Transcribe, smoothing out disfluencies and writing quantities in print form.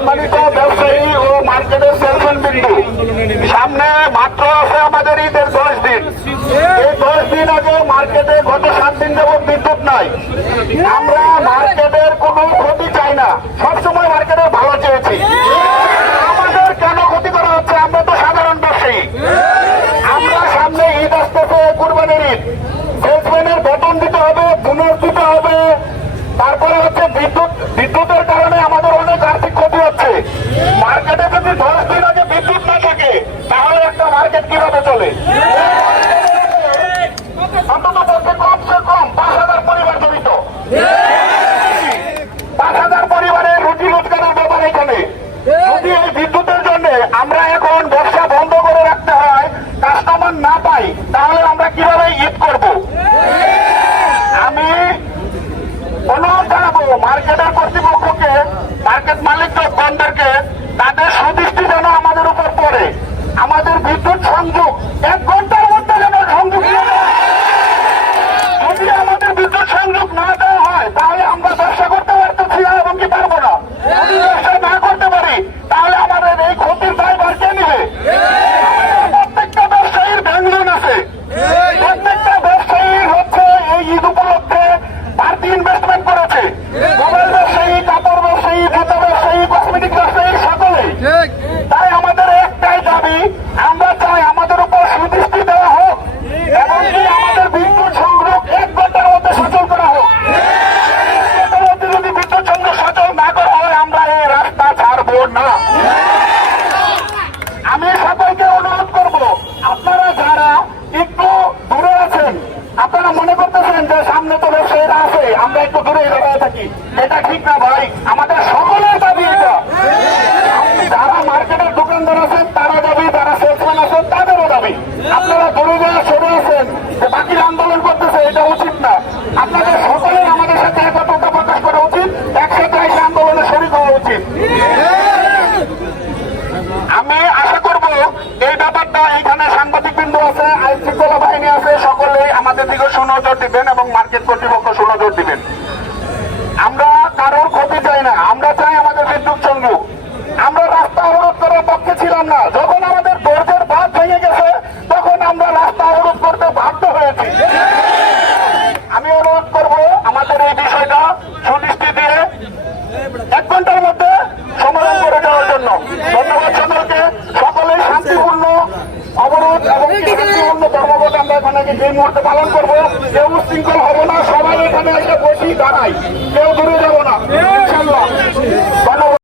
সম্মানিত ব্যবসায়ী ও মার্কেটের সেলসম্যান বিন্দু, সামনে মাত্র আছে আমাদের ঈদের 10 দিন। এই 10 দিন আগে মার্কেটে গত 7 দিন যাবৎ বিদ্যুৎ নাই। আমরা মার্কেটের কোনো ক্ষতি চাই না, সবসময় মার্কেটের ভালো চেয়েছি। আমাদের কেন ক্ষতি করা হচ্ছে? আমরা তো সাধারণ ব্যবসায়ী। আমরা সামনে ঈদ আসতেছে, কুরবানির ঈদ, সেলসম্যানের বেতন দিতে হবে, বোনাস দিতে হবে, তারপরে হচ্ছে বিদ্যুতের কারণে আমাদের অনেক আর্থিক ক্ষতি হচ্ছে। মার্কেটে যদি 10 দিন আগে বিদ্যুৎ না থাকে তাহলে একটা মার্কেট কিভাবে চলে? অন্তত বলতে কমসে কম 5,000 পরিবার জড়িত। 5,000 পরিবারের রুটি রোজগারের ব্যাপার এখানে। যদি এই বিদ্যুতের জন্য আমরা এখন ব্যবসা বন্ধ করে রাখতে হয়, কাস্টমার না পাই, তাহলে আমরা কিভাবে ঈদ করব? আমি অনুরোধ জানাবো মার্কেটের কর্তৃপক্ষকে, মার্কেট মালিকগণদেরকে, তাদের সুদৃষ্টি যেন আমাদের উপর পড়ে। আমাদের বিদ্যুৎ সংযোগ 1 ঘন্টার মধ্যে যেন সংযোগ দিয়ে দেয়। যদি আমাদের বিদ্যুৎ সংযোগ না দেওয়া হয় তাহলে আমরা ব্যবসা করতে পারতেছি না এবং কি পারবো না। যদি ব্যবসা না করতে পারি তাহলে আমাদের এই ক্ষতির দায়ভার কে নিবে? প্রত্যেকটা ব্যবসায়ীর ব্যাংক লোন আছে, প্রত্যেকটা ব্যবসায়ী হচ্ছে এই ঈদ উপলক্ষে বাড়তি ইনভেস্টমেন্ট করেছে। মোবাইল ব্যবসায়ী, কাপড় ব্যবসায়ী, জুতা ব্যবসায়ী, কসমেটিক ব্যবসায়ী, সকলেই। তাই আমাদের একটাই দাবি, আমরা চাই আমাদের উপর সুদৃষ্টি দেওয়া হোক এবং কি আমাদের বিদ্যুৎ সংযোগ 1 ঘন্টার মধ্যে সচল করা হোক। 1 ঘন্টার মধ্যে যদি বিদ্যুৎ সংযোগ সচল না করা হয় আমরা এই রাস্তা ছাড়বো না। আমি সকলকে অনুরোধ করব, আপনারা যারা একটু দূরে আছেন, আপনারা মনে করতেছেন যে সামনে তো ব্যবসায়ীরা আছে, আমরা একটু দূরে দাঁড়িয়ে থাকি, এটা ঠিক না ভাই। আমাদের সকলের দাবি এটা। যারা মার্কেটের দোকানদার আছেন তারা দাবি, যারা সেলসম্যান আছেন তাদেরও দাবি। আপনারা দূরে যারা সরে আছেন যে বাকিরা আন্দোলন করতেছে, এটা উচিত না। আপনাদের সকলের আমাদের সাথে একত্রতা প্রকাশ করা উচিত, একসাথে এসে আন্দোলনে শরীক হওয়া উচিত। আমি আশা করব এই ব্যাপারটা, এখানে সাংবাদিক বিন্দু আছে, আইন শৃঙ্খলা বাহিনী আছে, সকলেই আমাদের দিকে সুনজর দিবেন এবং মার্কেট কর্তৃপক্ষ সুনজর দিবেন। আমরা কারোর ক্ষতি চাই না, আমরা চাই আমাদের বিদ্যুৎ সংযোগ। আমরা রাস্তা অবরোধ করার পক্ষে ছিলাম না। যখন আমাদের দরজার বাঁধ ভেঙে গেছে তখন আমরা রাস্তা অবরোধ করতে বাধ্য হয়েছি। আমি অনুরোধ করব আমাদের এই বিষয়টা সুদৃষ্টি দিয়ে 1 ঘন্টার মধ্যে সমাধান করে দেওয়ার জন্য। ধন্যবাদ সকলকে। সকলেই শান্তিপূর্ণ অবরোধ এবং শান্তিপূর্ণ ধর্মঘট আমরা এখানে এই মুহূর্তে পালন করবো। কেউ উশৃঙ্খল হবো না, সবাই এখানে এসে বসি দাঁড়াই, কেউ দূরে যাবো না ইনশাল্লাহ।